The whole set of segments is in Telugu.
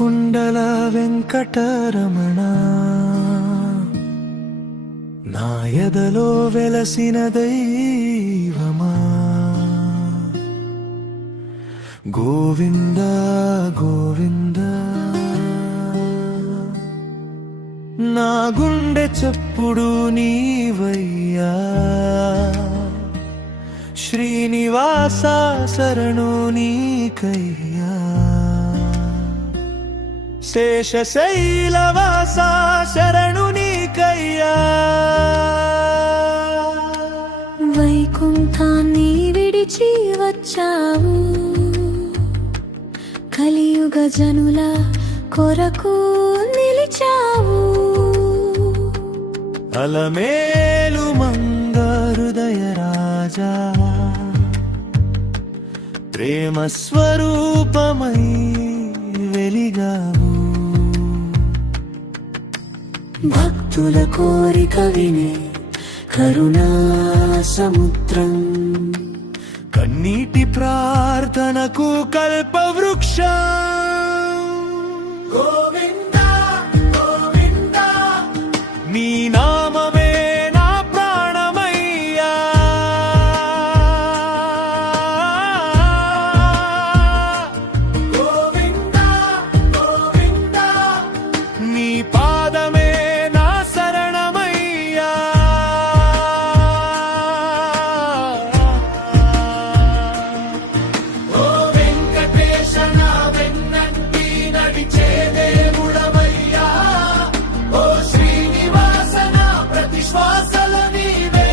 కుండల వెంకటరమణ నా ఎదలో వెలసిన దైవమా గోవింద గోవింద నా గుండె చప్పుడు నీవయ్యా శ్రీనివాస శరణు నీకయ్యా శేషశైలవాస శరణు నీకయ్యా వైకుంఠాన్ని విడిచి వచ్చావు కలియుగ జనుల కొరకు నిలిచావు అలమేలు మంగ హృదయ రాజా ప్రేమ స్వరూపమై వెలిగావు భక్తుల కోరిక వినే కరుణా సముద్రం కన్నీటి ప్రార్థనకు కల్పవృక్షం గోవింద గోవింద నీ నామమే నా ప్రాణమయ్యా గోవింద గోవింద నీ పాదమే నా శరణమయ్యా ఓ వెంకటేశ నా వెన్నంటి నడిచే దేవుడవయ్యా ఓ శ్రీనివాస నా ప్రతి శ్వాసలో నీవే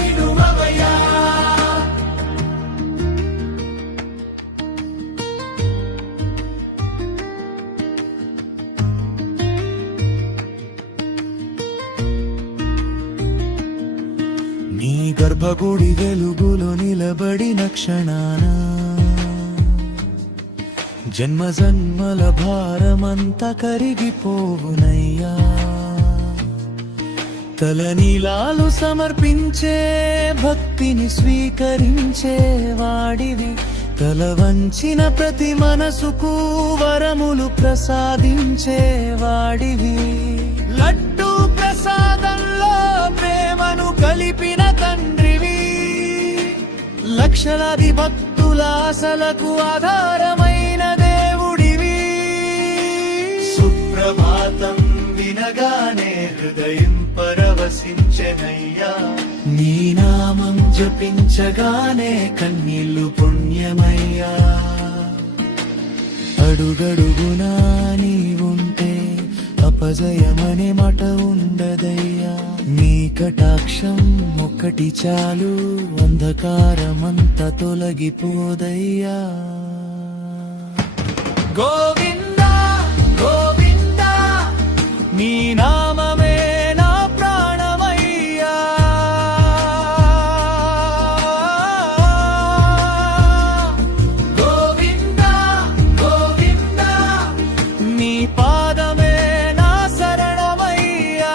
నిలువవయ్యా నీ గర్భగుడి వెలుగులో నిలబడిన క్షణాన జన్మ జన్మల భారమంతా కరిగిపోవునయ్యా తలనీలాలు సమర్పించే భక్తిని స్వీకరించే వాడివి తల వంచిన ప్రతి మనసుకు వరములు ప్రసాదించే వాడివి లడ్డూ ప్రసాదంలో ప్రేమను కలిపిన తండ్రివి లక్షలాది భక్తుల ఆశలకు ఆధారమైన దేవుడివి సుప్రభాతం వినగానే హృదయం పరవశించెనయ్యా నీ నామం జపించగానే కన్నీళ్లు పుణ్యమయ్యా అడుగడుగునా నీవుంటే అపజయమనే మాట ఉండదయ్యా నీ కటాక్షం ఒక్కటి చాలు అంధకారమంతా తొలగిపోదయ్యా గోవింద గోవింద నీ నామమే నా ప్రాణమయ్యా గోవింద గోవింద నీ పాదమే నా శరణమయ్యా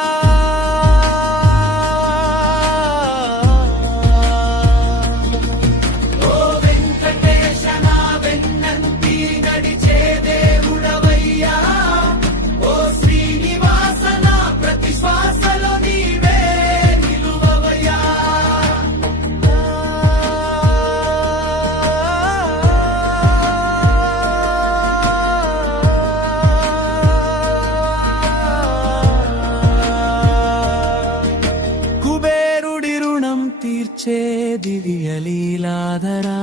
ఓ వెంకటేశ నా వెన్నంటి నడిచే దేవుడవయ్యా ఓ శ్రీనివాస నా ప్రతి శ్వాసలో నీవే నిలువవయ్యా కుబేరుడి రుణం తీర్చే దివ్య లీలాధరా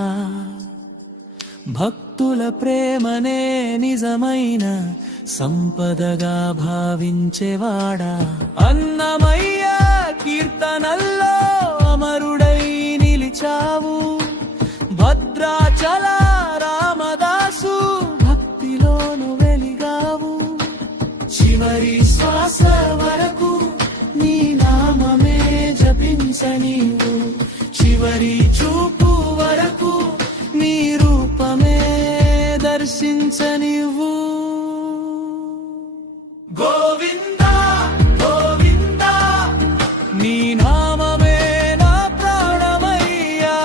భక్తుల ప్రేమనే నిజమైన సంపదగా భావించేవాడా అన్నమయ్య కీర్తనల్లో అమరుడై నిలిచావు భద్రాచల రామదాసు భక్తిలోను వెలిగావు చివరి శ్వాస వరకు నీ నామమే జపించ నీవు చివరి చూపు వరకు నీ రూపమే దర్శించ నీవు గోవింద గోవింద నీ నామమే నా ప్రాణమయ్యా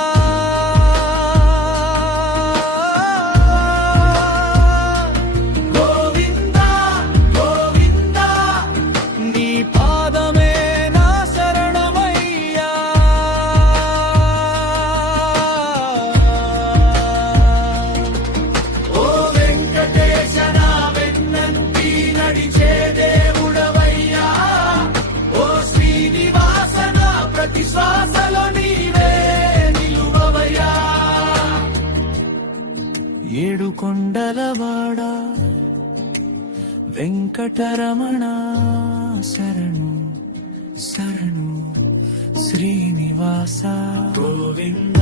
కొండలవాడ వెంకటరమణ శరణు శరణు శ్రీనివాస గోవింద